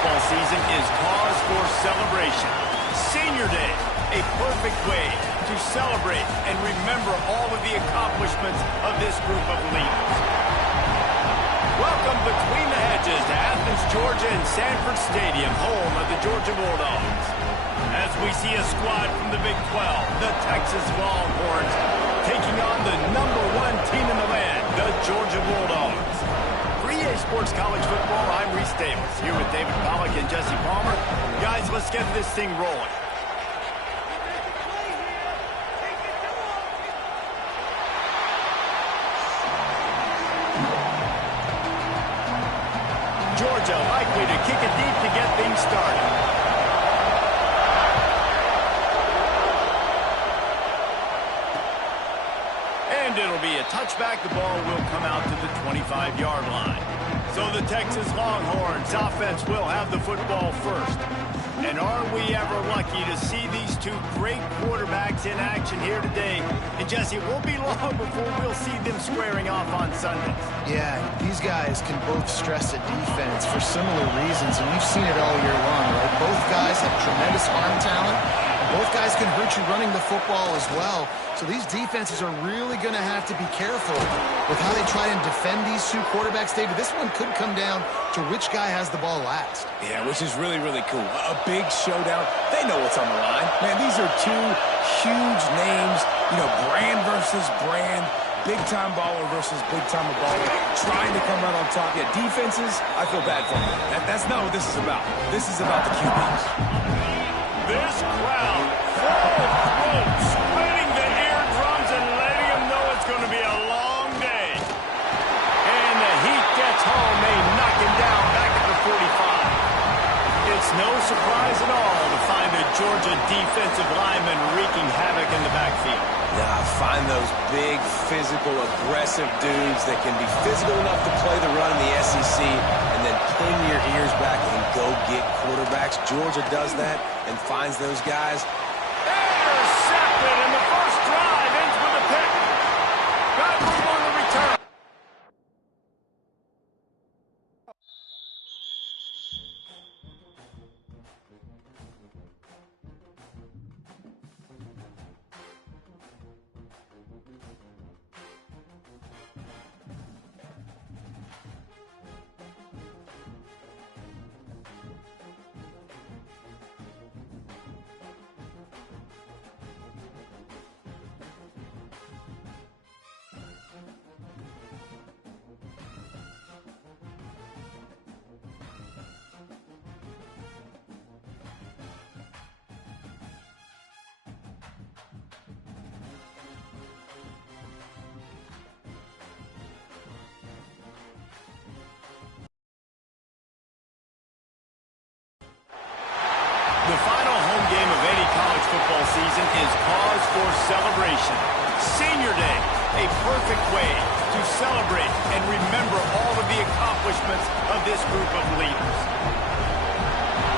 football season is cause for celebration. Senior Day, a perfect way to celebrate and remember all of the accomplishments of this group of leaders. Welcome between the hedges to Athens, Georgia and Sanford Stadium, home of the Georgia Bulldogs. As we see a squad from the Big 12, the Texas Longhorns, taking on the #1 team in the land, the Georgia Bulldogs. For EA Sports College Football, I'm Reese Davis, here with David Pollack and Jesse Palmer. Guys, let's get this thing rolling. Georgia likely to kick it deep to get things started. And it'll be a touchback. The ball will come out to the 25-yard line. So the Texas Longhorns offense will have the football first. And are we ever lucky to see these two great quarterbacks in action here today? And Jesse, it won't be long before we'll see them squaring off on Sundays. Yeah, these guys can both stress a defense for similar reasons, and we've seen it all year long, right? Both guys have tremendous arm talent. Both guys can hurt you running the football as well. So these defenses are really going to have to be careful with how they try and defend these two quarterbacks. David, this one could come down to which guy has the ball last. Yeah, which is really, really cool. A big showdown. They know what's on the line. Man, these are two huge names. You know, brand versus brand. Big-time baller versus big-time baller. Trying to come out on top. Yeah, defenses, I feel bad for them. That's not what this is about. This is about the QBs. This crowd full of throat, splitting the eardrums and letting them know it's going to be a long day. And the heat gets home. They knock him down back at the 45. It's no surprise at all to find a Georgia defensive lineman wreaking havoc in the backfield. Yeah, find those big, physical, aggressive dudes that can be physical enough to play the run in the SEC and then pin your ears back and go get quarterbacks. Georgia does that and finds those guys. Intercepted, and the first drive ends with a pick. Got to move on the return. The final home game of any college football season is cause for celebration. Senior Day, a perfect way to celebrate and remember all of the accomplishments of this group of leaders.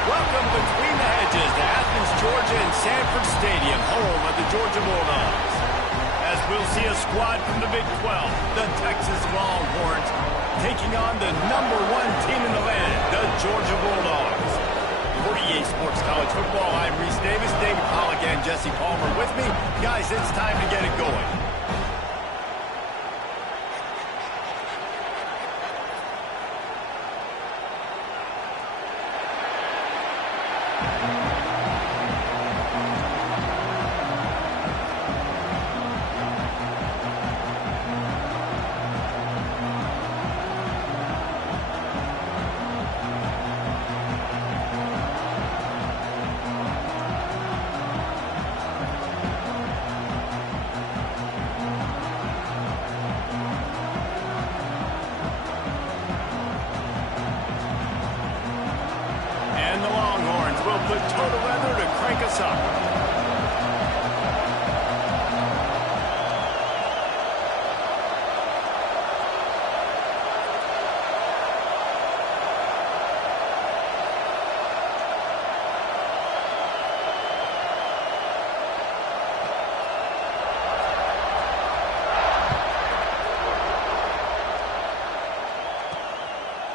Welcome between the hedges to Athens, Georgia and Sanford Stadium, home of the Georgia Bulldogs. As we'll see a squad from the Big 12, the Texas Longhorns, taking on the #1 team in the land, the Georgia Bulldogs. For EA Sports College Football, I'm Reese Davis, David Pollack and Jesse Palmer with me. Guys, it's time to get it going. Put total weather to crank us up.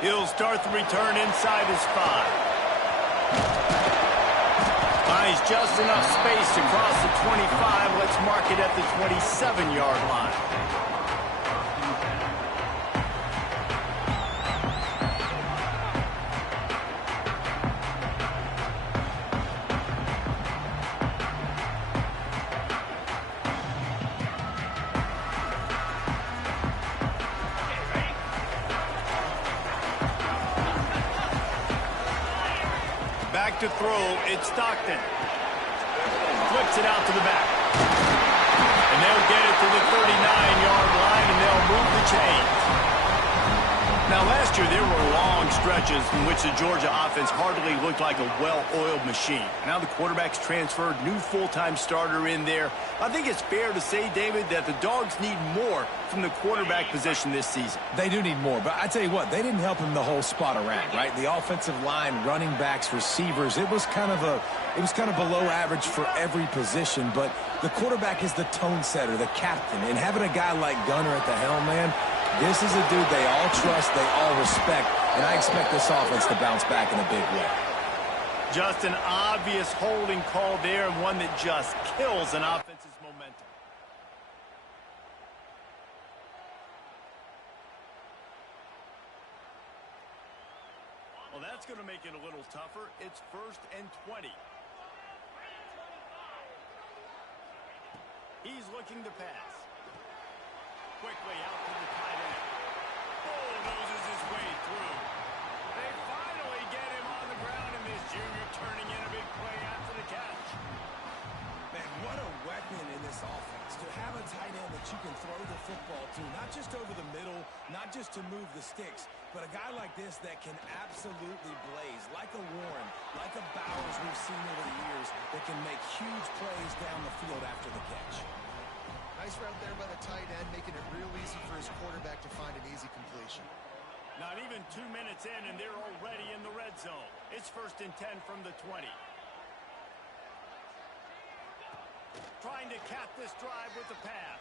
He'll start the return inside his 5. just enough space to cross the 25. Let's mark it at the 27-yard line. Back to throw, it's Stockton. Flicks it out to the back. And they'll get it to the 39-yard line, and they'll move the chains. Now, last year, there were long stretches in which the Georgia offense hardly looked like a well-oiled machine. Now the quarterback's transferred, new full-time starter in there. I think it's fair to say, David, that the Dogs need more from the quarterback position this season. They do need more, but I tell you what, they didn't help him the whole spot around, right? The offensive line, running backs, receivers, it was kind of below average for every position, but the quarterback is the tone setter, the captain, and having a guy like Gunner at the helm, man, this is a dude they all trust, they all respect, and I expect this offense to bounce back in a big way. Just an obvious holding call there, and one that just kills an offense's momentum. Well, that's going to make it a little tougher. It's 1st and 20. He's looking to pass. Quickly out to the tight end. Bulldozes his way through. They finally get him on the ground, and this junior turning in a big play after the catch. Man, what a weapon in this offense to have a tight end that you can throw the football to, not just over the middle, not just to move the sticks, but a guy like this that can absolutely blaze, like a Warren, like a Bowers we've seen over the years, that can make huge plays down the field after the catch. Nice route there by the tight end, making it real easy for his quarterback to find an easy completion. Not even 2 minutes in, and they're already in the red zone. It's 1st and 10 from the 20. Trying to cap this drive with the pass.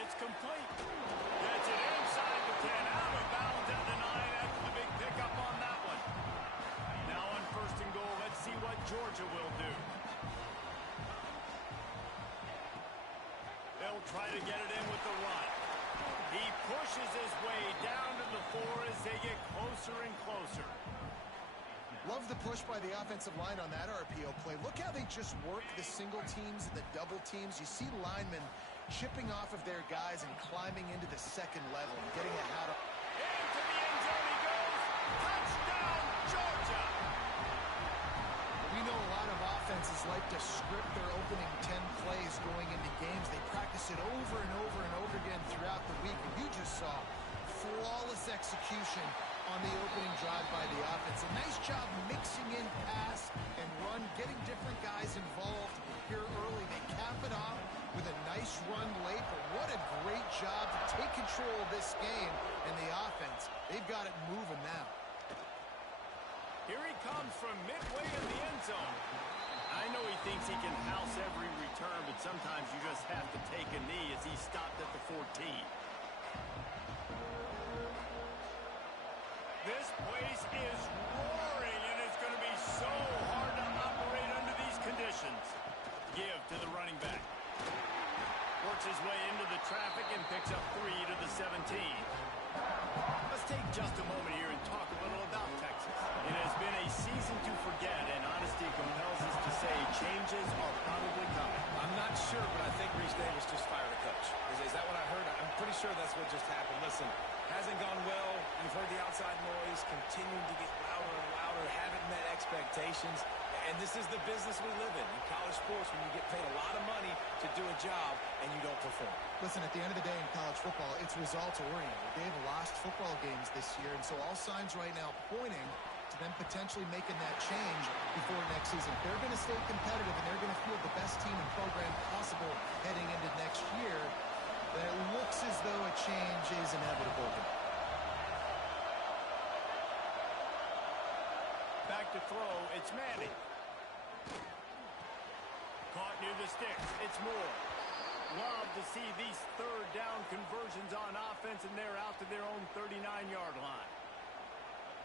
It's complete. Gets it inside the 10, out of bounds at the 9 after the big pickup on that one. Now on 1st and goal, let's see what Georgia will do. They'll try to get it in with the run. He pushes his way down to the 4 as they get closer and closer. Love the push by the offensive line on that RPO play. Look how they just work the single teams and the double teams. You see linemen chipping off of their guys and climbing into the second level and getting a hat up. Into the end zone he goes. Touchdown, Georgia! We know a lot of offenses like to script their opening 10 plays going into games. They practice it over and over and over again throughout the week. And you just saw flawless execution on the opening drive by the offense. A nice job mixing in pass and run, getting different guys involved here early. They cap it off with a nice run late, but what a great job to take control of this game and the offense. They've got it moving now. Here he comes from midway in the end zone. I know he thinks he can house every return, but sometimes you just have to take a knee as he stopped at the 14. This place is roaring, and it's going to be so hard to operate under these conditions. Give to the running back. Works his way into the traffic and picks up 3 to the 17. Let's take just a moment here and talk a little about Texas. It has been a season to forget, and honesty compels us to say changes are probably coming. I'm not sure, but I think Reese Davis just fired a coach. Is that what I heard? I'm pretty sure that's what just happened. Listen, hasn't gone well. You've heard the outside noise, continuing to get louder and louder, haven't met expectations. And this is the business we live in college sports, when you get paid a lot of money to do a job and you don't perform. Listen, at the end of the day in college football, it's results-oriented. They've lost football games this year, and so all signs right now pointing to them potentially making that change before next season. They're going to stay competitive, and they're going to field the best team and program possible heading into next year. Then it looks as though a change is inevitable. Back to throw, it's Manning. Caught near the sticks, it's Moore. Love to see these third down conversions on offense, and they're out to their own 39-yard line.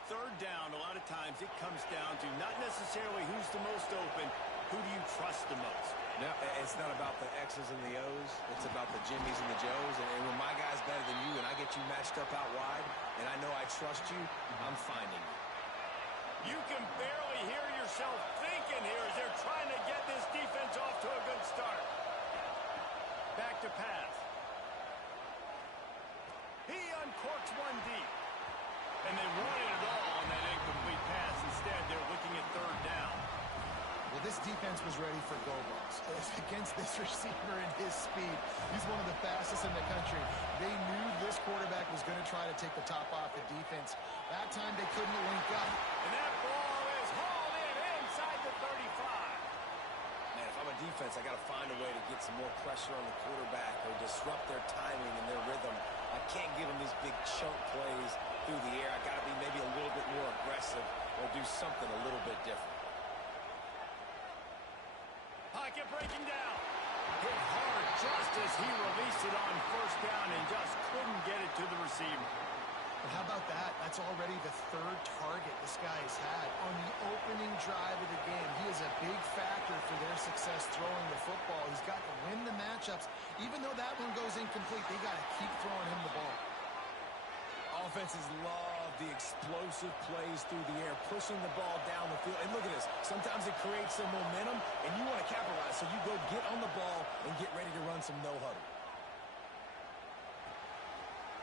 third down, a lot of times it comes down to not necessarily who's the most open, who do you trust the most? No, it's not about the X's and the O's. It's about the Jimmys and the Joes. And when my guy's better than you and I get you matched up out wide and I know I trust you, I'm finding you. You can barely hear yourself thinking here as they're trying to get this defense off to a good start. Back to pass. He uncorks one deep. And they wanted it all on that incomplete pass. Instead, they're looking at third down. Well, this defense was ready for go balls. Against this receiver and his speed, he's one of the fastest in the country. They knew this quarterback was going to try to take the top off the defense. That time they couldn't link up. And that ball is hauled in inside the 35. Man, if I'm a defense, I got to find a way to get some more pressure on the quarterback or disrupt their timing and their rhythm. I can't give them these big chunk plays through the air. I got to be maybe a little bit more aggressive or do something a little bit different. Pocket breaking down. Hit hard just as he released it on first down and just couldn't get it to the receiver. But how about that? That's already the third target this guy has had on the opening drive of the game. He is a big factor for their success throwing the football. He's got to win the matchups. Even though that one goes incomplete, they got to keep throwing him the ball. Offenses love the explosive plays through the air, pushing the ball down the field. And look at this. Sometimes it creates some momentum, and you want to capitalize. So you go get on the ball and get ready to run some no-huddle.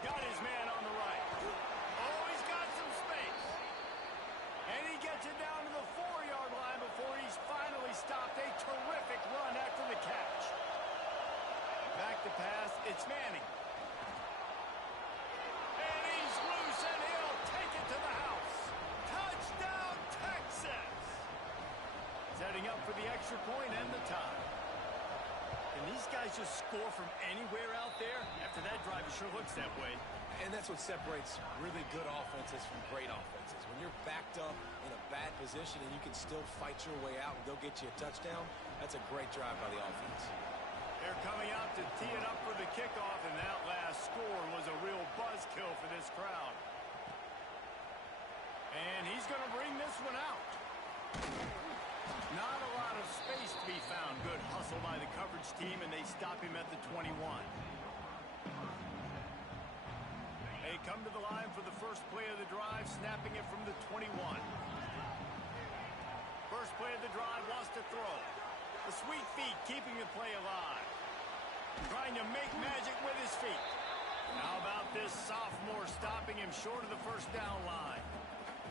Got his man on the right. Oh, he's got some space. And he gets it down to the 4-yard line before he's finally stopped. A terrific run after the catch. Back to pass. It's Manning. And he's loose, and he'll take it to the house. Touchdown, Texas. Setting up for the extra point and the tie. And these guys just score from anywhere out there? After that drive, it sure looks that way. And that's what separates really good offenses from great offenses. When you're backed up in a bad position and you can still fight your way out and go get you a touchdown, that's a great drive by the offense. They're coming out to tee it up for the kickoff, and that last score was a real buzzkill for this crowd. And he's going to bring this one out. Not a lot of space to be found. Good hustle by the coverage team, and they stop him at the 21. They come to the line for the first play of the drive, snapping it from the 21. First play of the drive, wants to throw. The sweet feet keeping the play alive. Trying to make magic with his feet. How about this sophomore stopping him short of the first down line?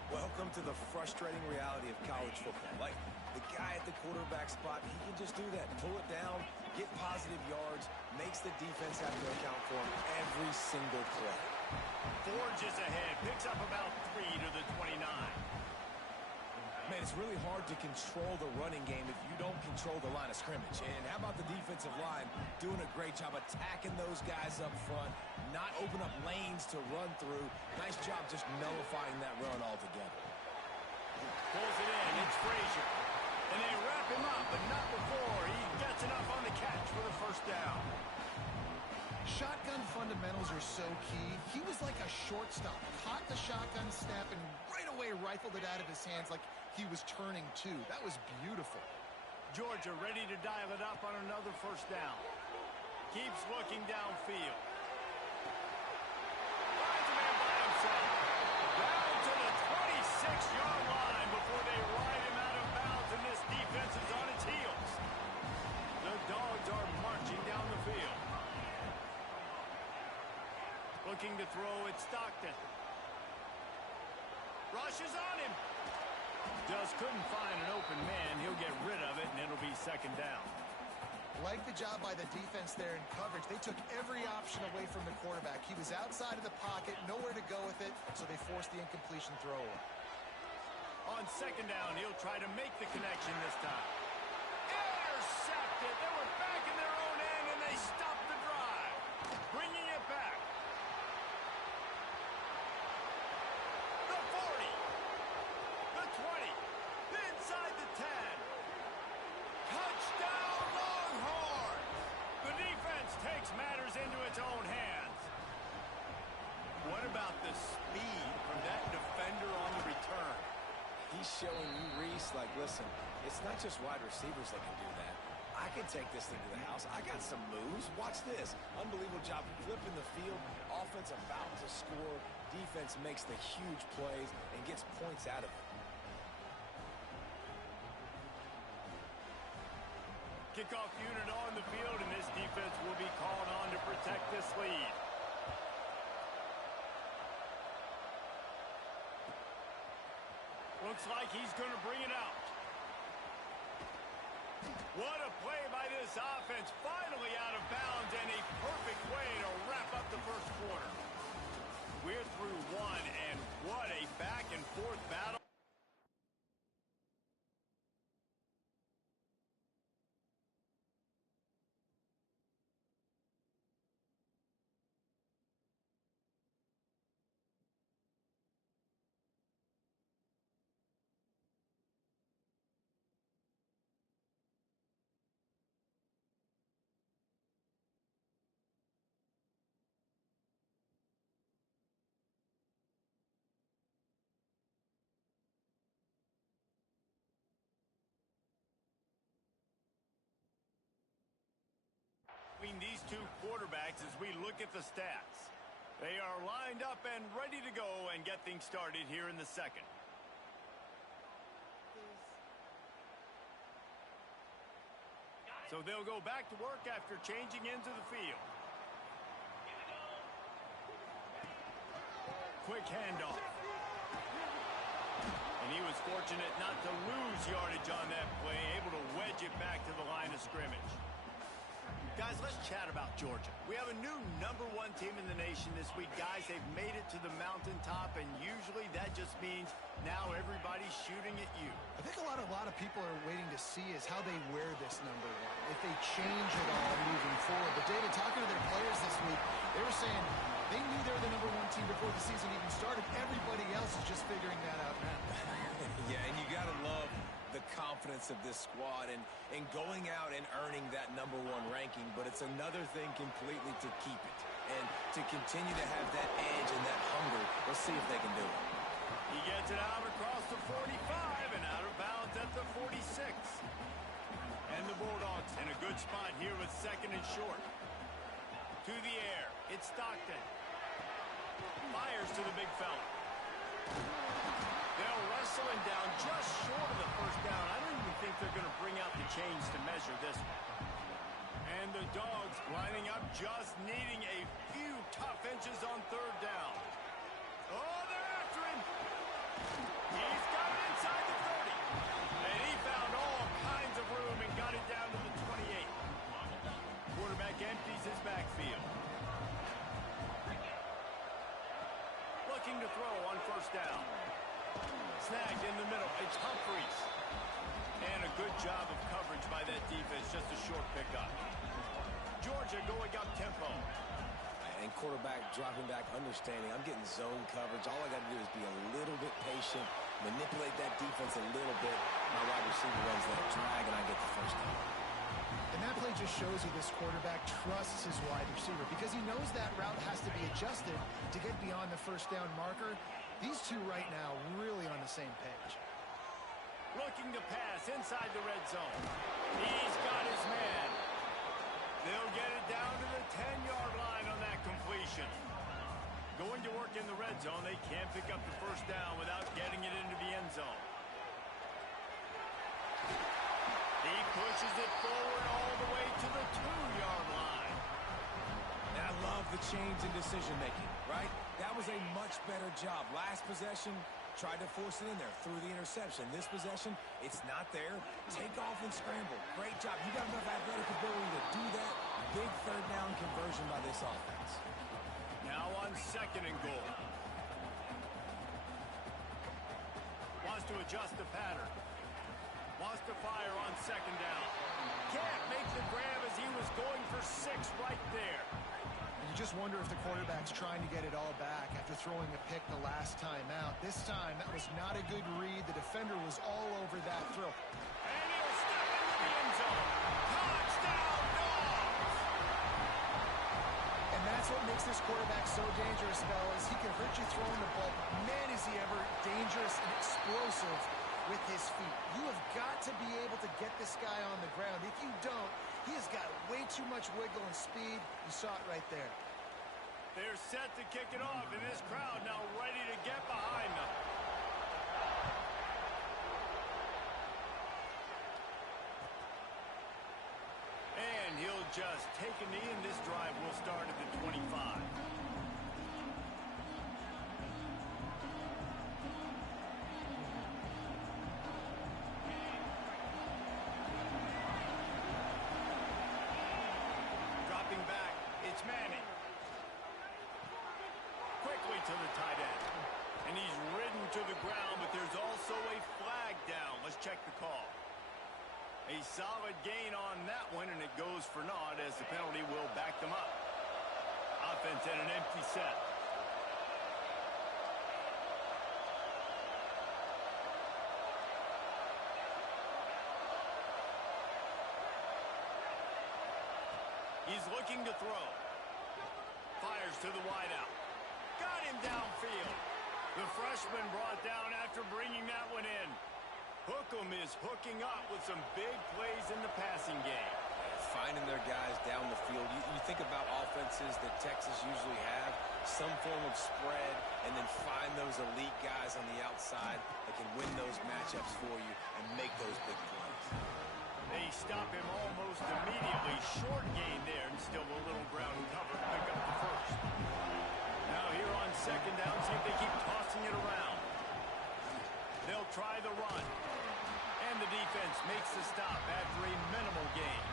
Welcome to the frustrating reality of college football. Like, the guy at the quarterback spot, he can just do that. Pull it down, get positive yards, makes the defense have to account for him every single play. Forges ahead, picks up about 3 to the 29. Man, it's really hard to control the running game if you don't control the line of scrimmage. And how about the defensive line doing a great job attacking those guys up front, not open up lanes to run through. Nice job just nullifying that run altogether. Pulls it in, it's Frazier. And they wrap him up, but not before he gets enough on the catch for the first down. Shotgun fundamentals are so key. He was like a shortstop. Caught the shotgun snap and right away rifled it out of his hands like he was turning two. That was beautiful. Georgia ready to dial it up on another first down. Keeps looking downfield. Finds a man by himself. Down to the 26-yard line before they ride him out of bounds, and this defense is on its heels. The Dogs are marching down the field. Looking to throw, it's Stockton. Rushes on him. Just couldn't find an open man. He'll get rid of it, and it'll be second down. Like the job by the defense there in coverage. They took every option away from the quarterback. He was outside of the pocket, nowhere to go with it, so they forced the incompletion throw. On second down, he'll try to make the connection this time. Intercepted. They were back in their own end, and they stopped the drive. Bringing it back. The 40. The 20. Inside the 10. Touchdown, Longhorns. The defense takes matters into its own hands. What about the speed from that defender on the he's showing you, Reese, like, listen, it's not just wide receivers that can do that. I can take this thing to the house. I got some moves. Watch this. Unbelievable job flipping the field. Offense about to score. Defense makes the huge plays and gets points out of it. Kickoff unit on the field, and this defense will be called on to protect this lead. Looks like he's going to bring it out. What a play by this offense. Finally out of bounds, and a perfect way to wrap up the first quarter. We're through one, and what a back-and-forth battle. Between these two quarterbacks as we look at the stats. They are lined up and ready to go and get things started here in the second. So they'll go back to work after changing into the field. Quick handoff. And he was fortunate not to lose yardage on that play, able to wedge it back to the line of scrimmage. Guys, let's chat about Georgia. We have a new #1 team in the nation this week. Guys, they've made it to the mountaintop, and usually that just means now everybody's shooting at you. I think a lot of people are waiting to see is how they wear this #1, if they change it all moving forward. But David, talking to their players this week, they were saying they knew they were the #1 team before the season even started. Everybody else is just figuring that out now. Yeah, and you got to love the confidence of this squad and going out and earning that #1 ranking, but it's another thing completely to keep it and to continue to have that edge and that hunger. Let's see if they can do it. He gets it out across the 45 and out of bounds at the 46. And the Bulldogs in a good spot here with second and short. To the air, it's Stockton. Fires to the big fella. They'll wrestle him down just short of the first down. I don't even think they're going to bring out the chains to measure this one. And the Dogs lining up, just needing a few tough inches on third down. Oh, they're after him. He's got it inside the 30. And he found all kinds of room and got it down to the 28. Quarterback empties his backfield. Looking to throw on first down. Snagged in the middle. It's Humphreys. And a good job of coverage by that defense. Just a short pickup. Georgia going up tempo. And quarterback dropping back, understanding I'm getting zone coverage. All I got to do is be a little bit patient, manipulate that defense a little bit. My wide receiver runs that drag, and I get the first down. And that play just shows you this quarterback trusts his wide receiver because he knows that route has to be adjusted to get beyond the first down marker. These two right now really on the same page. Looking to pass inside the red zone. He's got his man. They'll get it down to the 10-yard line on that completion. Going to work in the red zone. They can't pick up the first down without getting it into the end zone. He pushes it forward all the way to the 2-yard line. And I love the change in decision-making, right? That was a much better job. Last possession, tried to force it in there, threw the interception. This possession, it's not there. Take off and scramble. Great job. You got enough athletic ability to do that. Big third down conversion by this offense. Now on second and goal. Wants to adjust the pattern. Wants to fire on second down. Can't make the grab as he was going for 6 right there. You just wonder if the quarterback's trying to get it all back after throwing a pick the last time out. This time, that was not a good read. The defender was all over that throw. And he'll step into the end zone. Touchdown, Dogs! And that's what makes this quarterback so dangerous, fellas. He can hurt you throwing the ball. Man, is he ever dangerous and explosive with his feet. You have got to be able to get this guy on the ground. If you don't, he has got way too much wiggle and speed. You saw it right there. They're set to kick it off, and this crowd now ready to get behind them. And he'll just take a knee, and this drive will start at the 25. It's Manning. Quickly to the tight end. And he's ridden to the ground, but there's also a flag down. Let's check the call. A solid gain on that one, and it goes for naught as the penalty will back them up. Offense at an empty set. He's looking to throw. Fires to the wideout. Got him downfield. The freshman brought down after bringing that one in. Hookem is hooking up with some big plays in the passing game. Finding their guys down the field. You think about offenses that Texas usually have, some form of spread, and then find those elite guys on the outside that can win those matchups for you and make those big plays. They stop him almost immediately. Short gain there, and still a little ground cover to pick up the first. Now here on second down, see if they keep tossing it around. They'll try the run. And the defense makes the stop after a minimal gain.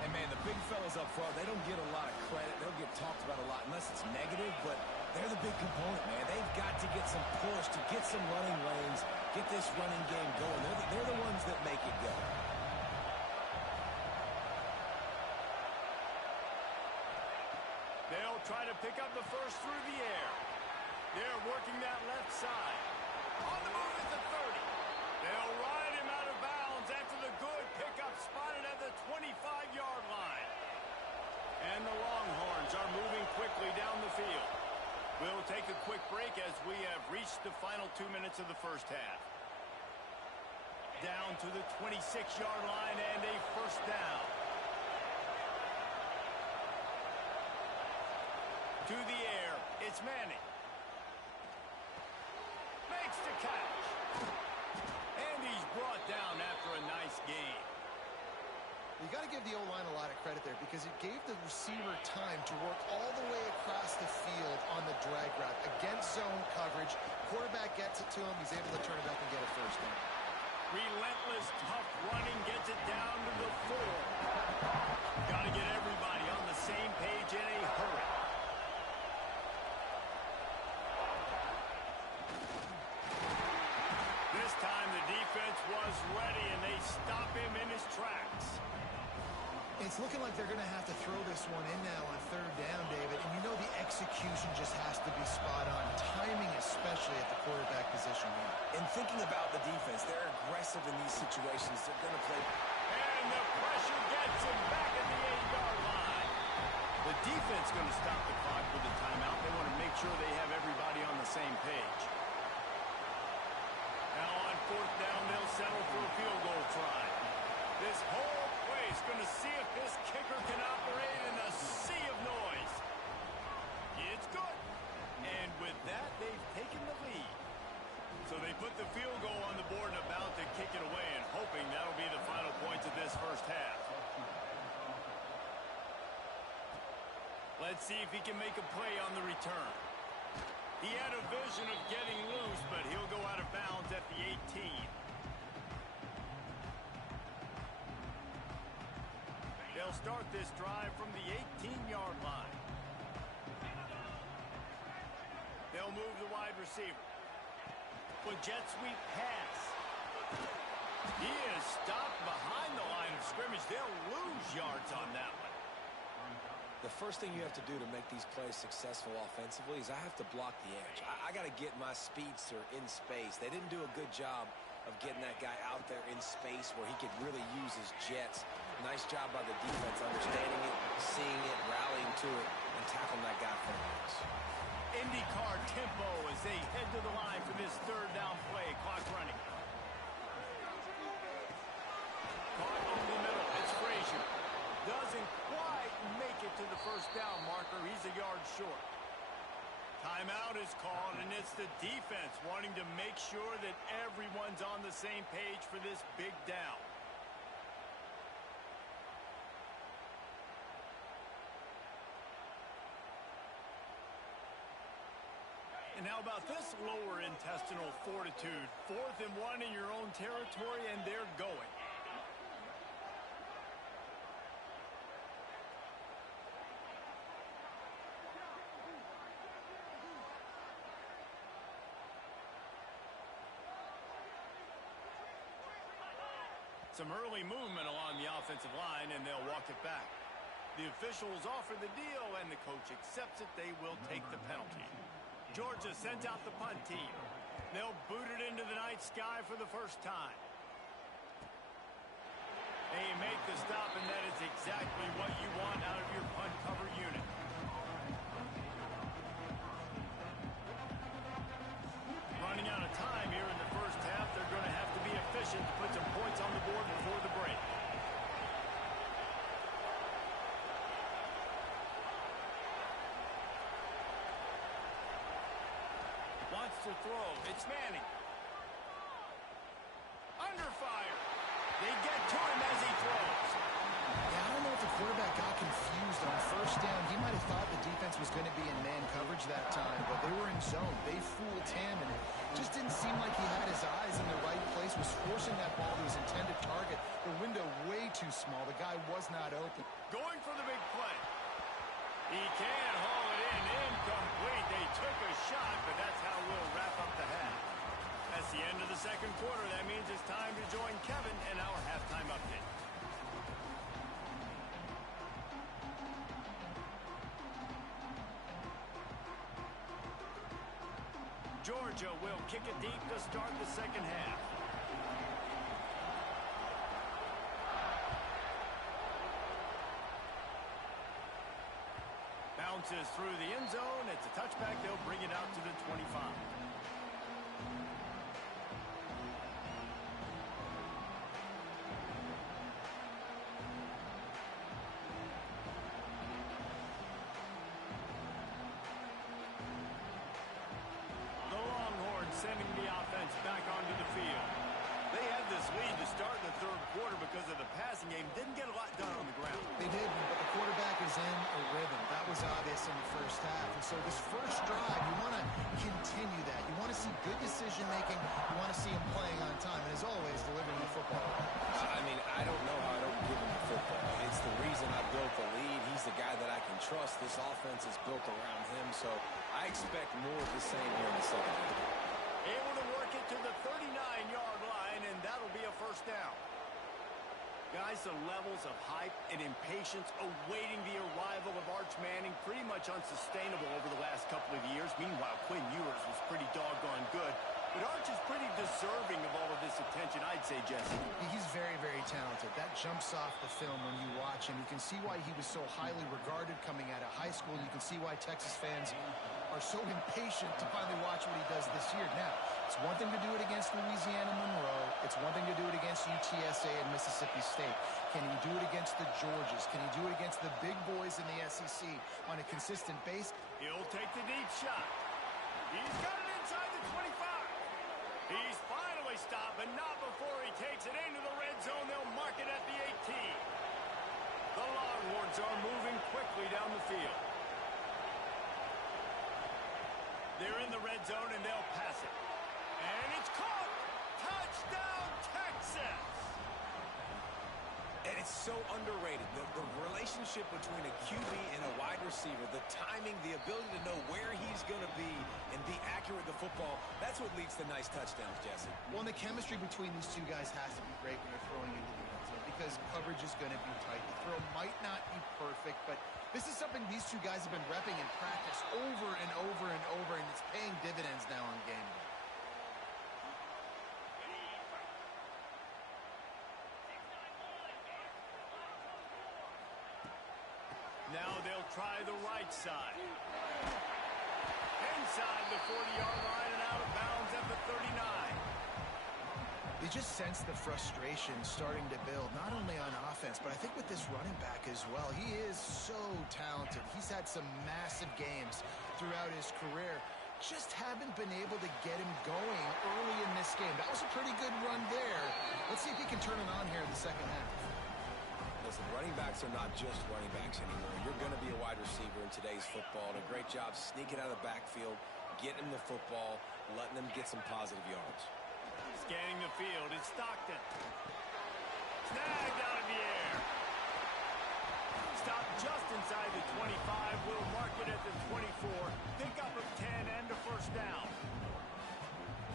And, man, the big fellas up front, they don't get a lot of credit. They'll get talked about a lot unless it's negative, but they're the big component, man. They've got to get some push, to get some running lanes, get this running game going. They're the ones that make it go. They'll try to pick up the first through the air. They're working that left side. On the move at the 30. They'll ride him out of bounds after the good pickup spotted at the 25-yard line. And the Longhorns are moving quickly down the field. We'll take a quick break as we have reached the final 2 minutes of the first half. Down to the 26-yard line and a first down. To the air, it's Manning. Makes the catch. And he's brought down after a nice gain. You got to give the O-line a lot of credit there because it gave the receiver time to work all the way across the field on the drag route. Against zone coverage, quarterback gets it to him, he's able to turn it up and get a first down. Relentless, tough running gets it down to the 4. Got to get everybody on the same page in a hurry. This time the defense was ready, and they stop him in his tracks. It's looking like they're going to have to throw this one in now on third down, David. And you know the execution just has to be spot on. Timing especially at the quarterback position here. And thinking about the defense, they're aggressive in these situations. They're going to play. And the pressure gets him back at the 8-yard line. The defense going to stop the clock with the timeout. They want to make sure they have everybody on the same page. Now on fourth down, they'll settle for a field goal try. This whole place going to see if this kicker can operate in a sea of noise. It's good. And with that, they've taken the lead. So they put the field goal on the board and about to kick it away, and hoping that'll be the final points of this first half. Let's see if he can make a play on the return. He had a vision of getting loose, but he'll go out of bounds at the 18. They'll start this drive from the 18-yard line. They'll move the wide receiver. With jet sweep pass. He is stopped behind the line of scrimmage. They'll lose yards on that one. The first thing you have to do to make these plays successful offensively is I have to block the edge. I got to get my speedster in space. They didn't do a good job of getting that guy out there in space where he could really use his jets. Nice job by the defense, understanding it, seeing it, rallying to it, and tackling that guy for the pass. IndyCar tempo as they head to the line for this third down play. Clock running. down marker. He's a yard short. Timeout is called, and it's the defense wanting to make sure that everyone's on the same page for this big down. And how about this lower intestinal fortitude? 4th and 1 in your own territory, and they're going. Some early movement along the offensive line, and they'll walk it back. The officials offer the deal, and the coach accepts it. They will take the penalty. Georgia sends out the punt team. They'll boot it into the night sky for the first time. They make the stop, and that is exactly what you want out of your punt cover unit. Running out of time here in the first half. They're going to have to be efficient to put some points on the board before the break. Wants to throw. It's Manning. Under fire. They get to him as he throws. Yeah, I don't know if the quarterback got confused on first down. He might have thought the defense was going to be in man coverage that time, but they were in zone. They fooled him, and it just didn't seem like he had his eyes in the right place, was forcing that ball to his intended target. The window way too small. The guy was not open. Going for the big play. He can't haul it in. Incomplete. They took a shot, but that's how we'll wrap up the half. That's the end of the second quarter. That means it's time to join Kevin in our halftime update. Georgia will kick it deep to start the second half. Bounces through the end zone. It's a touchback. They'll bring it out to the 25. Sending the offense back onto the field. They had this lead to start the third quarter because of the passing game. Didn't get a lot done on the ground. They didn't, but the quarterback is in a rhythm. That was obvious in the first half. And so this first drive, you want to continue that. You want to see good decision-making. You want to see him playing on time. And as always, delivering the football. I mean, I don't know how I don't give him the football. It's the reason I built the lead. He's the guy that I can trust. This offense is built around him. So I expect more of the same here in the second half. Able to work it to the 39-yard line, and that'll be a first down. Guys, the levels of hype and impatience awaiting the arrival of Arch Manning pretty much unsustainable over the last couple of years. Meanwhile, Quinn Ewers was pretty doggone good. But Arch is pretty deserving of all of this attention, I'd say, Jesse. He's very, very talented. That jumps off the film when you watch him. You can see why he was so highly regarded coming out of high school. You can see why Texas fans are so impatient to finally watch what he does this year. Now, it's one thing to do it against Louisiana Monroe. It's one thing to do it against UTSA and Mississippi State. Can he do it against the Georgias? Can he do it against the big boys in the SEC on a consistent basis? He'll take the deep shot. He's got it inside the 25. He's finally stopped, but not before he takes it into the red zone. They'll mark it at the 18. The Longhorns are moving quickly down the field. They're in the red zone, and they'll pass it. And it's caught! Touchdown, Texas! And it's so underrated. The relationship between a QB and a wide receiver, the timing, the ability to know where he's going to be and be accurate with the football, that's what leads to nice touchdowns, Jesse. Well, and the chemistry between these two guys has to be great when they're throwing into the end zone because coverage is going to be tight. The throw might not be perfect, but this is something these two guys have been repping in practice over and over and over, and it's paying dividends now on game day. Now they'll try the right side. Inside the 40-yard line and out of bounds at the 39. You just sense the frustration starting to build, not only on offense, but I think with this running back as well. He is so talented. He's had some massive games throughout his career. Just haven't been able to get him going early in this game. That was a pretty good run there. Let's see if he can turn it on here in the second half. Listen, running backs are not just running backs anymore. You're going to be a wide receiver in today's football. And a great job sneaking out of the backfield, getting him the football, letting them get some positive yards. Scanning the field, it's Stockton. Snagged out of the air. Stopped just inside the 25. We'll mark it at the 24. Pick up of 10 and a first down.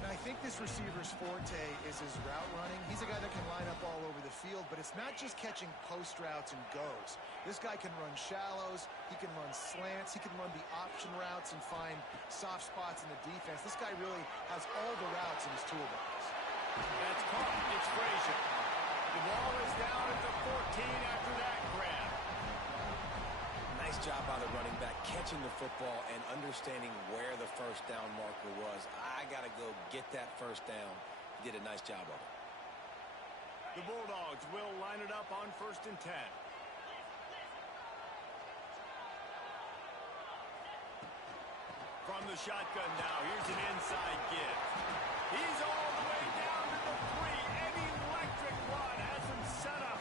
And I think this receiver's forte is his route running. He's a guy that can line up all over the field, but it's not just catching post routes and goes. This guy can run shallows, he can run slants, he can run the option routes and find soft spots in the defense. This guy really has all the routes in his toolbox. That's caught. It's Frazier. The ball is down at the 14 after that grab. Nice job by the running back, catching the football and understanding where the first down marker was. I got to go get that first down. He did a nice job of it. The Bulldogs will line it up on 1st and 10. From the shotgun now, here's an inside give. He's all the way down to the 3. An electric run has him set up.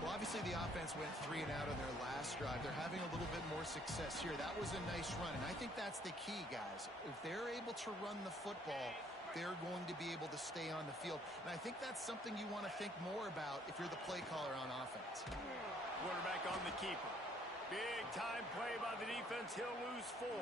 Well, obviously the offense went 3 and out on their last drive. They're having a little bit more success here. That was a nice run, and I think that's the key, guys. If they're able to run the football, they're going to be able to stay on the field. And I think that's something you want to think more about if you're the play caller on offense. Quarterback on the keeper. Big time play by the defense. He'll lose 4.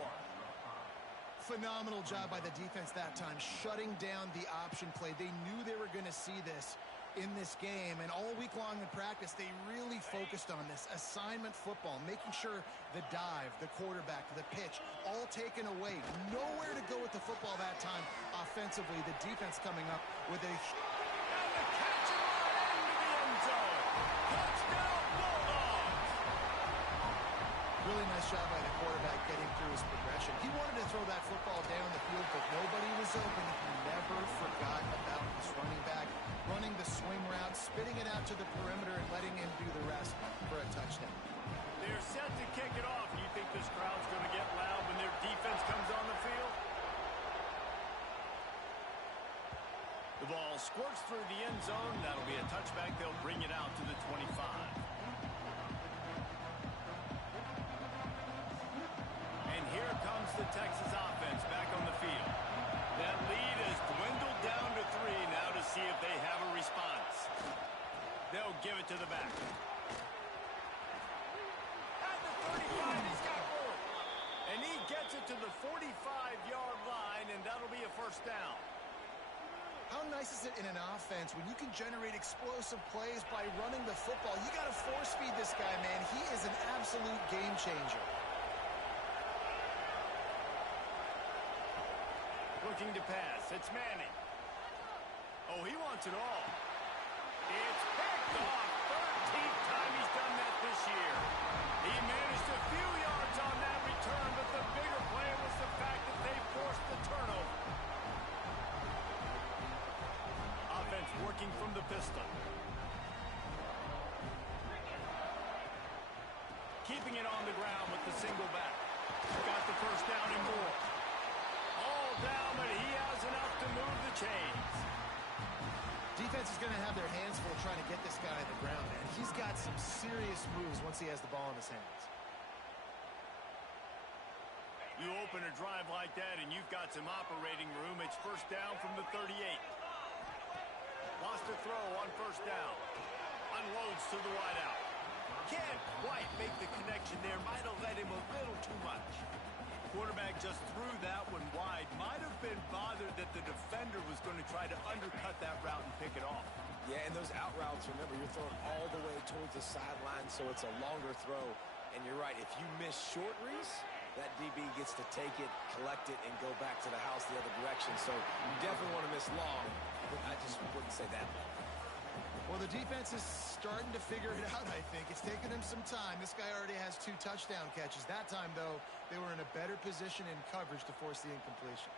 Phenomenal job by the defense that time, shutting down the option play. They knew they were going to see this in this game, and all week long in practice, they really focused on this assignment football, making sure the dive, the quarterback, the pitch, all taken away. Nowhere to go with the football that time offensively. The defense coming up with a... And the catch and run into the end zone. Touchdown, Bulldogs! Really nice job by the quarterback getting through his progression. He wanted to throw that football down the field, but nobody was open. He never forgot about his running back, running the swing route, spitting it out to the perimeter, and letting him do the rest for a touchdown. They're set to kick it off. You think this crowd's going to get loud when their defense comes on the field? The ball squirts through the end zone. That'll be a touchback. They'll bring it out to the 25. And here comes the Texas offense back on the field. That lead has dwindled down to 3 now to see if they have a response. They'll give it to the back. At the 35, he's got room. And he gets it to the 45-yard line, and that'll be a first down. How nice is it in an offense when you can generate explosive plays by running the football? You got to force feed this guy, man. He is an absolute game changer. Looking to pass. It's Manning. Oh, he wants it all. It's picked off. 13th time he's done that this year. He managed a few yards on that return, but the bigger play was the fact that they forced the turnover. Offense working from the pistol. Keeping it on the ground with the single back. Got the first down and more. All down, but he has enough to move the chains. Defense is going to have their hands full trying to get this guy on the ground, man. He's got some serious moves once he has the ball in his hands. You open a drive like that, and you've got some operating room. It's first down from the 38. Lost a throw on first down. Unloads to the wideout. Can't quite make the connection there. Might have let him a little too much. Quarterback just threw that one wide. Might have been bothered that the defender was going to try to undercut that route and pick it off. Yeah, and those out routes, remember, you're throwing all the way towards the sideline, so it's a longer throw. And you're right, if you miss short, Reese, that DB gets to take it, collect it, and go back to the house the other direction. So you definitely want to miss long, but I just wouldn't say that long. Well, the defense is starting to figure it out, I think. It's taken them some time. This guy already has 2 touchdown catches. That time, though, they were in a better position in coverage to force the incompletion.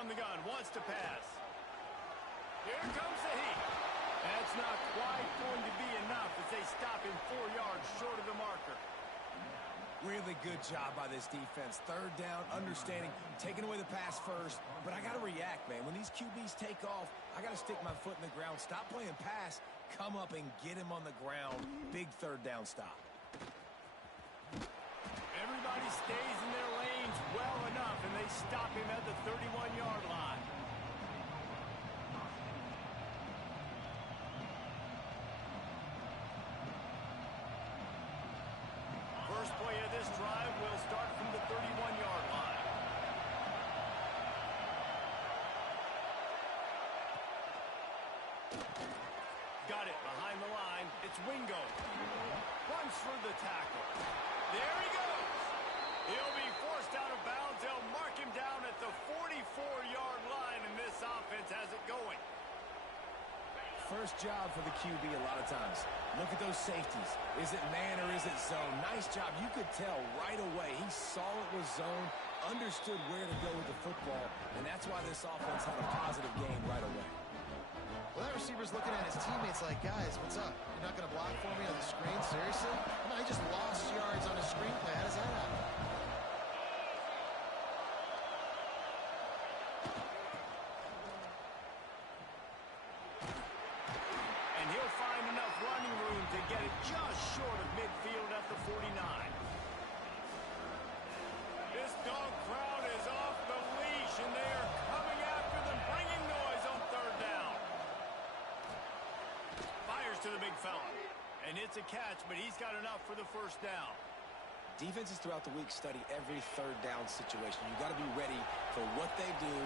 On the gun, wants to pass. Here comes the heat. That's not quite going to be enough as they stop him 4 yards short of the marker. Really good job by this defense. Third down, understanding, taking away the pass first. But I got to react, man. When these QBs take off, I got to stick my foot in the ground. Stop playing pass. Come up and get him on the ground. Big third down stop. Everybody stays in their lanes well enough, and they stop him at the 31-yard line. First play of this drive will start from the 31-yard line. Got it behind the line. It's Wingo. Runs for the tackle. There he goes. He'll be forced out of bounds. They'll mark him down at the 44-yard line, and this offense has it going. First job for the QB a lot of times. Look at those safeties. Is it man or is it zone? Nice job. You could tell right away. He saw it was zone, understood where to go with the football, and that's why this offense had a positive game right away. Well, that receiver's looking at his teammates like, guys, what's up? You're not going to block for me on the screen? Seriously? I mean, I just lost yards on a screenplay. How does that happen? Running room to get it just short of midfield at the 49. This dog crowd is off the leash, and they are coming after them, bringing noise on third down. Fires to the big fella, and it's a catch, but he's got enough for the first down. Defenses throughout the week study every third down situation. You got to be ready for what they do,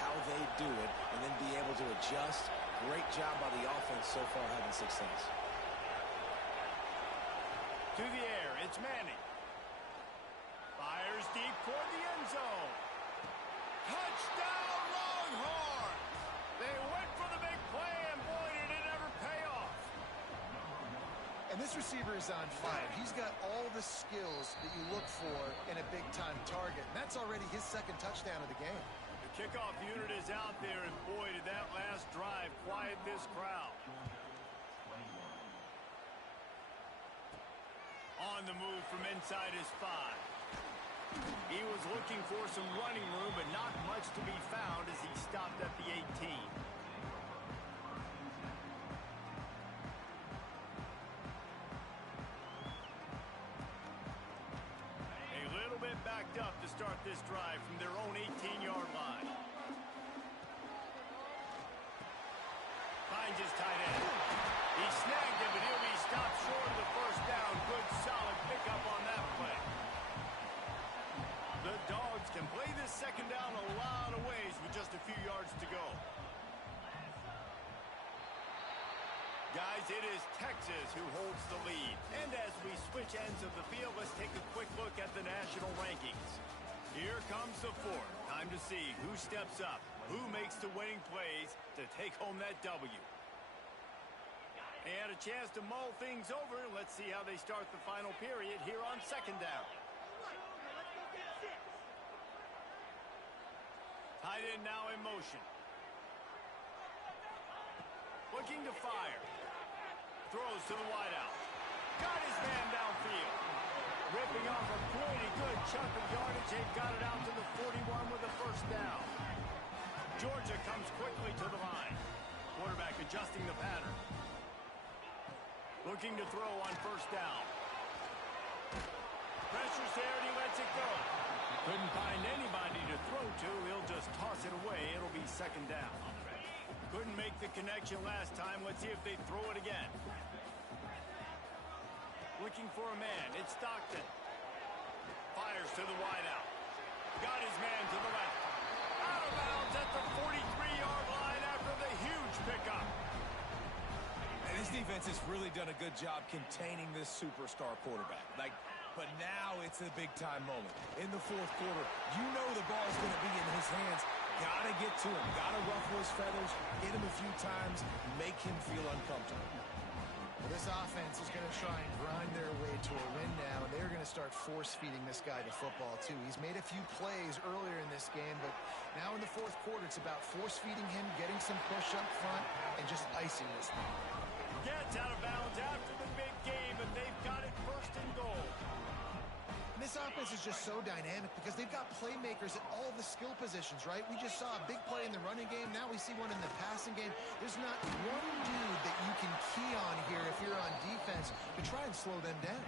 how they do it, and then be able to adjust. Great job by the offense so far having success. To the air, it's Manning. Fires deep toward the end zone. Touchdown, Longhorns! They went for the big play, and boy, did it ever pay off. And this receiver is on fire. He's got all the skills that you look for in a big-time target. And that's already his second touchdown of the game. The kickoff unit is out there, and boy, did that last drive quiet this crowd. On the move from inside his 5. He was looking for some running room, but not much to be found as he stopped at the 18. A little bit backed up to start this drive from their own 18-yard line. Finds his tight end. He snagged him, but he'll be stopped short of the first down. Good, solid pickup on that play. The Dogs can play this second down a lot of ways with just a few yards to go. Guys, it is Texas who holds the lead. And as we switch ends of the field, let's take a quick look at the national rankings. Here comes the fourth. Time to see who steps up, who makes the winning plays to take home that W. They had a chance to mull things over. Let's see how they start the final period here on second down. Tight end now in motion. Looking to fire. Throws to the wideout. Got his man downfield. Ripping off a pretty good chunk of yardage. They've got it out to the 41 with a first down. Georgia comes quickly to the line. Quarterback adjusting the pattern. Looking to throw on first down. Pressure's there and he lets it go. Couldn't find anybody to throw to. He'll just toss it away. It'll be second down. Couldn't make the connection last time. Let's see if they throw it again. Looking for a man. It's Stockton. Fires to the wideout. Got his man to the left. Out of bounds at the 43-yard line after the huge pickup. And this defense has really done a good job containing this superstar quarterback. But now it's a big-time moment. In the fourth quarter, you know the ball's going to be in his hands. Gotta get to him. Gotta ruffle his feathers, hit him a few times, make him feel uncomfortable. Well, this offense is going to try and grind their way to a win now, and they're going to start force-feeding this guy the football, too. He's made a few plays earlier in this game, but now in the fourth quarter, it's about force-feeding him, getting some push up front, and just icing this thing. Gets out of bounds after the big game, and they've got it first and goal. This offense is just so dynamic because they've got playmakers at all the skill positions, right? We just saw a big play in the running game. Now we see one in the passing game. There's not one dude that you can key on here if you're on defense to try and slow them down.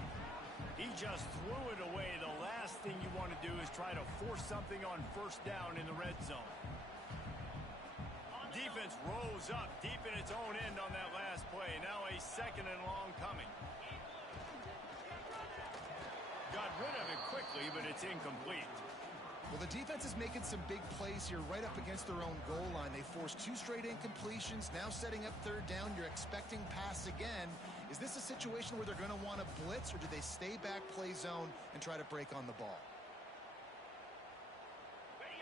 He just threw it away. The last thing you want to do is try to force something on first down in the red zone. Defense rose up deep in its own end on that last play. Now a second and long coming. Got rid of it quickly, but it's incomplete. Well, the defense is making some big plays here right up against their own goal line. They forced 2 straight incompletions, now setting up third down. You're expecting pass again. Is this a situation where they're going to want to blitz, or do they stay back, play zone, and try to break on the ball?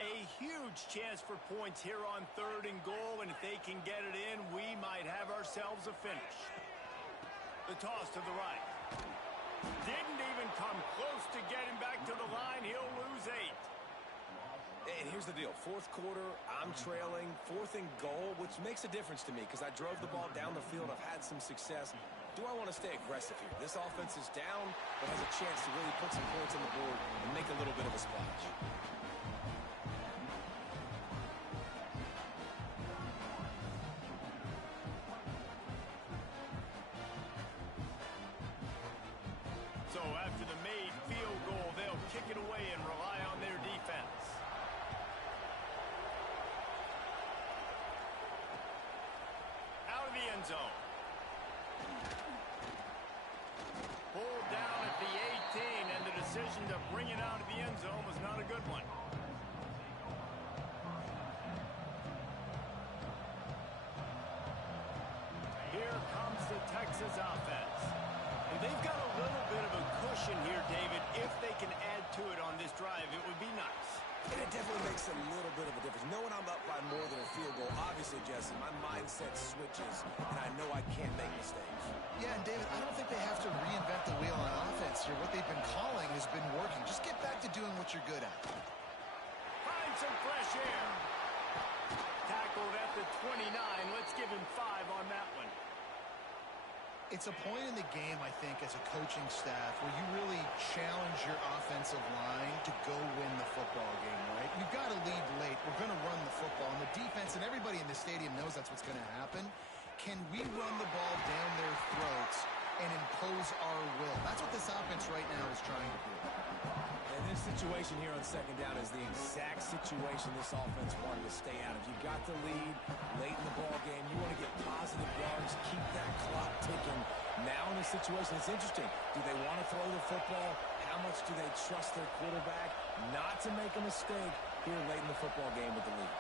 A huge chance for points here on third and goal, and if they can get it in, we might have ourselves a finish. The toss to the right. Didn't even come close to getting back to the line. He'll lose 8. And here's the deal. Fourth quarter, I'm trailing. Fourth and goal, which makes a difference to me because I drove the ball down the field. I've had some success. Do I want to stay aggressive here? This offense is down, but has a chance to really put some points on the board and make a little bit of a splash. So after the made field goal, they'll kick it away and rely on their defense. Out of the end zone. Pulled down at the 18, and the decision to bring it out of the end zone was not a good one. Here comes the Texas offense. And they've got a little bit of a cushion here, David. If they can add to it on this drive, it would be nice. And it definitely makes a little bit of a difference. Knowing I'm up by more than a field goal, obviously, Jesse, my mindset switches, and I know I can't make mistakes. Yeah, and David, I don't think they have to reinvent the wheel on offense here. What they've been calling has been working. Just get back to doing what you're good at. Find some fresh air. Tackled at the 29. Let's give him 5 on that one. It's a point in the game, I think, as a coaching staff where you really challenge your offensive line to go win the football game, right? You've got to lead late. We're going to run the football. And the defense and everybody in the stadium knows that's what's going to happen. Can we run the ball down their throats and impose our will? That's what this offense right now is trying to do. And this situation here on second down is the exact situation this offense wanted to stay out of. You got the lead late in the ball game. You want to get positive yards, keep that clock ticking. Now in this situation, it's interesting. Do they want to throw the football? How much do they trust their quarterback not to make a mistake here late in the football game with the lead?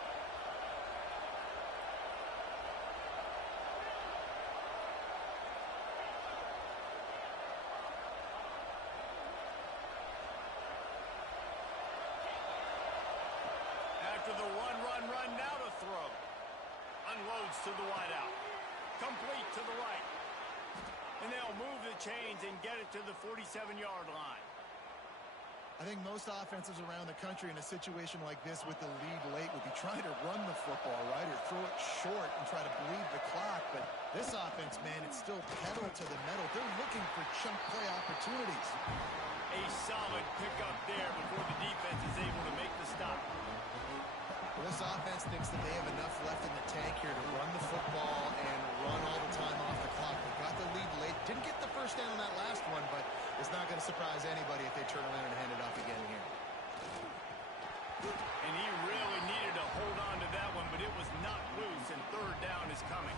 After the run, now to throw. Unloads to the wideout. Complete to the right. And they'll move the chains and get it to the 47-yard line. I think most offenses around the country in a situation like this with the lead late would be trying to run the football, right, or throw it short and try to bleed the clock. But this offense, man, it's still pedal to the metal. They're looking for chunk play opportunities. A solid pickup there before the defense is able to make the stop. Well, this offense thinks that they have enough left in the tank here to run the football and run all the time off the clock. They got the lead late. Didn't get the first down on that last one, but it's not going to surprise anybody if they turn around and hand it off again here. And he really needed to hold on to that one, but it was not loose, and third down is coming.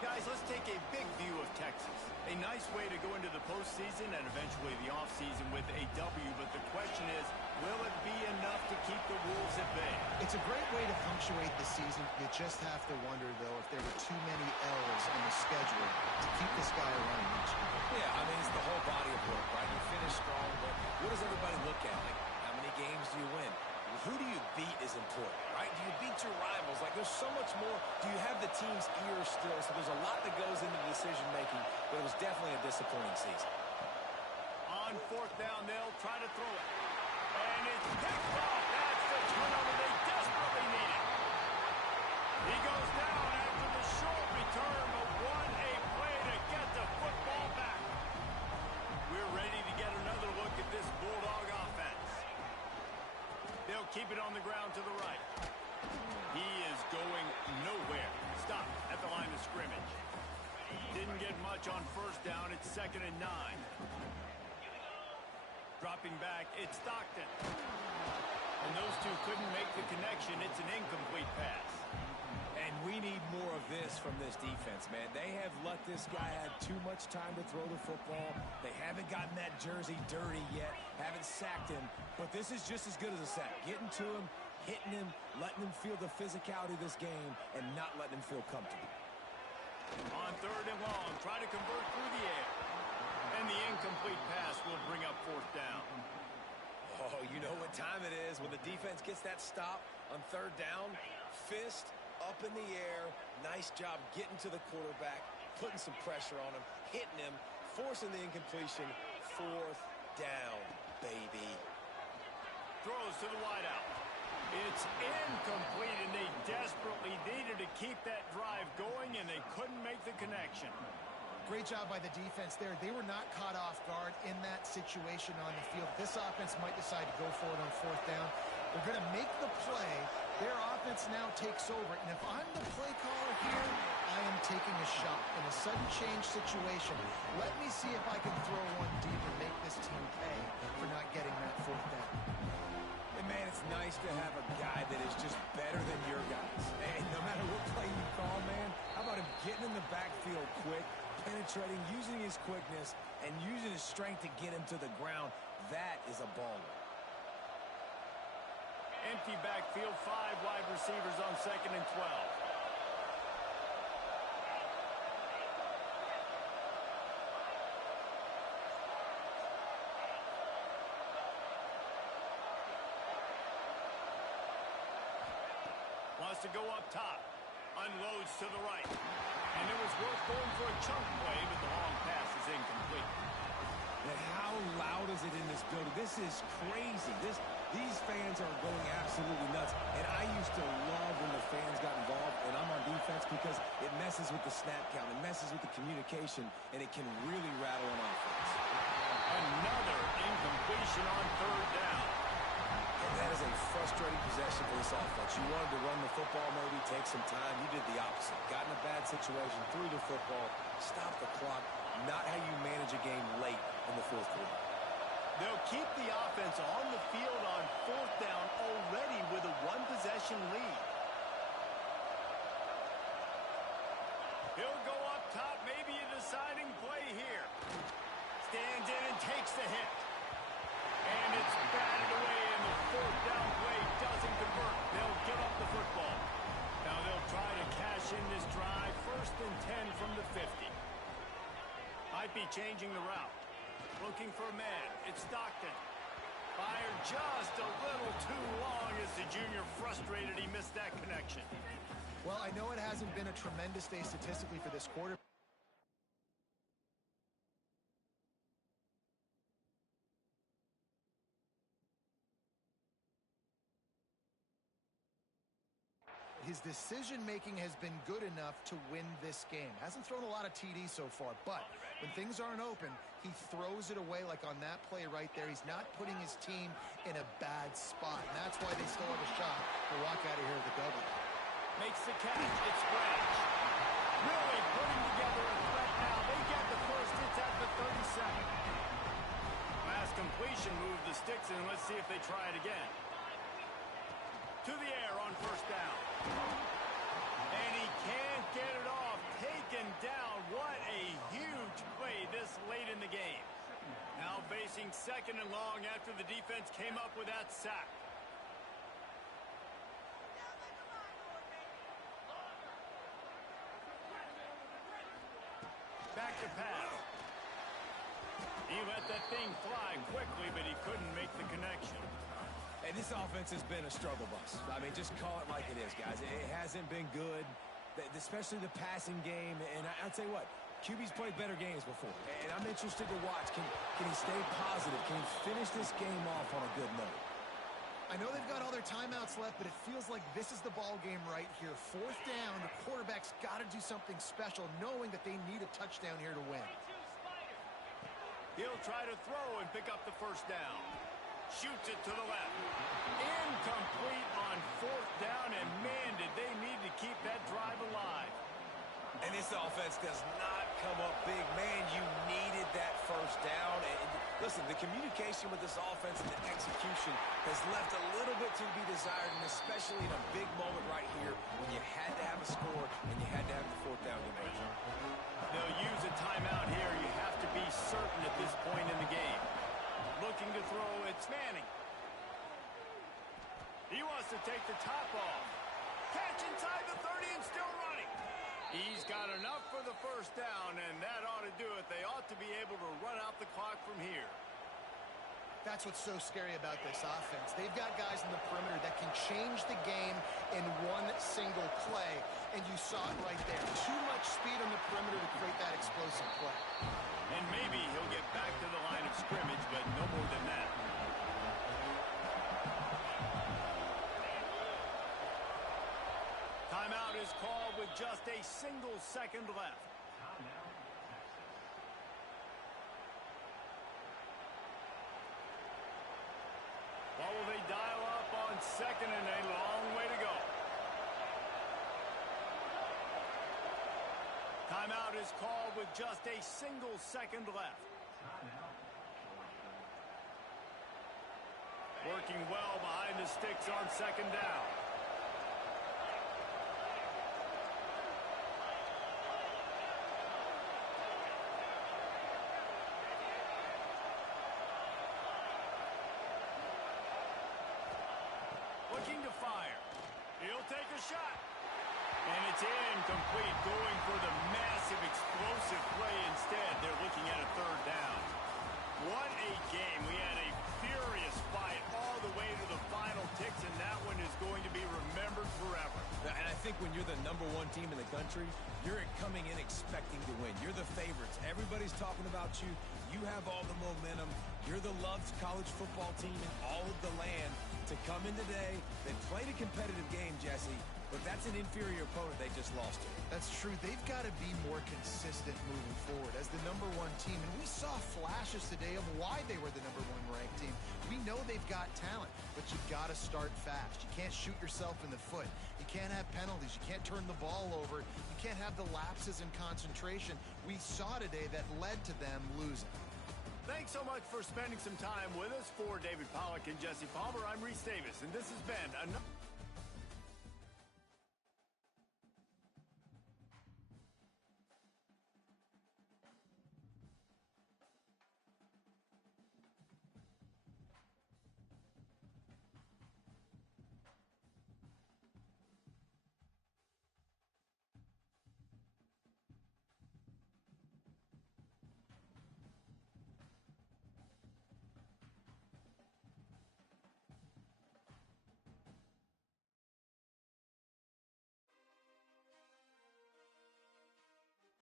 Guys, let's take a big view of Texas. A nice way to go into the postseason and eventually the offseason with a W, but the question is, will it be enough to keep the Wolves at bay? It's a great way to punctuate the season. You just have to wonder, though, if there were too many L's on the schedule to keep this guy running next year. Yeah, I mean, it's the whole body of work, right? You finish strong, but what does everybody look at? Like, how many games do you win? who do you beat is important, right? Do you beat your rivals? Like, there's so much more. Do you have the team's ear still? So there's a lot that goes into decision-making, but it was definitely a disappointing season. On fourth down, they'll try to throw it. And it's picked off. That's the turnover they desperately needed. He goes down after the short return, but what a play to get the football back. We're ready to get another look at this Bulldog offense. They'll keep it on the ground to the right. He is going nowhere. Stop at the line of scrimmage. Didn't get much on first down. It's 2nd and 9. Dropping back, it's Stockton. And those two couldn't make the connection. It's an incomplete pass. And we need more of this from this defense, man. They have let this guy have too much time to throw the football. They haven't gotten that jersey dirty yet, haven't sacked him. But this is just as good as a sack. Getting to him, hitting him, letting him feel the physicality of this game, and not letting him feel comfortable. On 3rd and long, try to convert through the air. And the incomplete pass will bring up 4th down. Oh, you know what time it is when the defense gets that stop on 3rd down. Fist up in the air. Nice job getting to the quarterback, putting some pressure on him, hitting him, forcing the incompletion. 4th down, baby. Throws to the wideout. It's incomplete, and they desperately needed to keep that drive going, and they couldn't make the connection. Great job by the defense there. They were not caught off guard in that situation on the field. This offense might decide to go for it on 4th down. They're going to make the play. Their offense now takes over. And if I'm the play caller here, I am taking a shot in a sudden change situation. Let me see if I can throw one deep and make this team pay for not getting that 4th down. And, man, it's nice to have a guy that is just better than your guys. And no matter what play you call, man, how about him getting in the backfield quick, penetrating, using his quickness, and using his strength to get him to the ground? That is a baller. Empty backfield, 5 wide receivers on 2nd and 12. Wants to go up top. Unloads to the right. And it was worth going for a chunk play, but the long pass is incomplete. And how loud is it in this building? This is crazy. These fans are going absolutely nuts. And I used to love when the fans got involved, and I'm on defense because it messes with the snap count. It messes with the communication, and it can really rattle an offense. Another incompletion on 3rd down. And that is a frustrating possession for this offense. You wanted to run the football, maybe take some time. You did the opposite. Got in a bad situation, threw the football, stopped the clock. Not how you manage a game late in the 4th quarter. They'll keep the offense on the field on 4th down already with a 1-possession lead. He'll go up top, maybe a deciding play here. Stands in and takes the hit. And it's batted away, and the 4th down play doesn't convert. They'll give up the football. Now they'll try to cash in this drive. 1st and 10 from the 50. Might be changing the route. Looking for a man. It's Stockton. Fired just a little too long as the junior frustrated he missed that connection. Well, I know it hasn't been a tremendous day statistically for this quarter. His decision-making has been good enough to win this game. Hasn't thrown a lot of TDs so far, but when things aren't open, he throws it away like on that play right there. He's not putting his team in a bad spot, and that's why they still have a shot to walk out of here with a double. Makes the catch. It's Branch. Really putting together a threat now. They get the first. It's at the 32nd. Last completion moved the sticks in. Let's see if they try it again. To the air on 1st down. And he can't get it off. Taken down. What a huge play this late in the game. Now facing 2nd and long after the defense came up with that sack. Back to pass. He let that thing fly quickly, but he couldn't make the connection. And this offense has been a struggle bus. I mean, just call it like it is, guys. It hasn't been good, especially the passing game. And I'll tell you what, QB's played better games before. And I'm interested to watch. Can he stay positive? Can he finish this game off on a good note? I know they've got all their timeouts left, but it feels like this is the ball game right here. Fourth down, the quarterback's got to do something special, knowing that they need a touchdown here to win. He'll try to throw and pick up the first down. Shoots it to the left. Incomplete on fourth down, and man, did they need to keep that drive alive. And this offense does not come up big. Man, you needed that first down. And listen, the communication with this offense and the execution has left a little bit to be desired, and especially in a big moment right here when you had to have a score and you had to have the fourth down conversion. They'll use a timeout here. You have to be certain at this point in the game. Looking to throw, it's Manning. He wants to take the top off. Catch inside the 30 and still running. He's got enough for the first down, and that ought to do it. They ought to be able to run out the clock from here. That's what's so scary about this offense. They've got guys in the perimeter that can change the game in one single play, and you saw it right there. Too much speed on the perimeter to create that explosive play. And maybe he'll get back to the line of scrimmage, but no more than that. Timeout is called with just a single second left. What will they dial up on second and a long way to go? Timeout is called with just a single second left. Working well behind the sticks on second down. Looking to fire. He'll take a shot. And it's incomplete, going for the massive explosive play instead. They're looking at a third down. What a game. We had a furious fight all the way to the final ticks, and that one is going to be remembered forever. And I think when you're the #1 team in the country, you're coming in expecting to win. You're the favorites. Everybody's talking about you. You have all the momentum. You're the loved college football team in all of the land. To come in today, they played a competitive game, Jesse, but that's an inferior opponent they just lost to. That's true. They've got to be more consistent moving forward as the #1 team. And we saw flashes today of why they were the #1 ranked team. We know they've got talent, but you've got to start fast. You can't shoot yourself in the foot. You can't have penalties. You can't turn the ball over. You can't have the lapses in concentration we saw today that led to them losing. Thanks so much for spending some time with us. For David Pollack and Jesse Palmer, I'm Reese Davis, and this has been another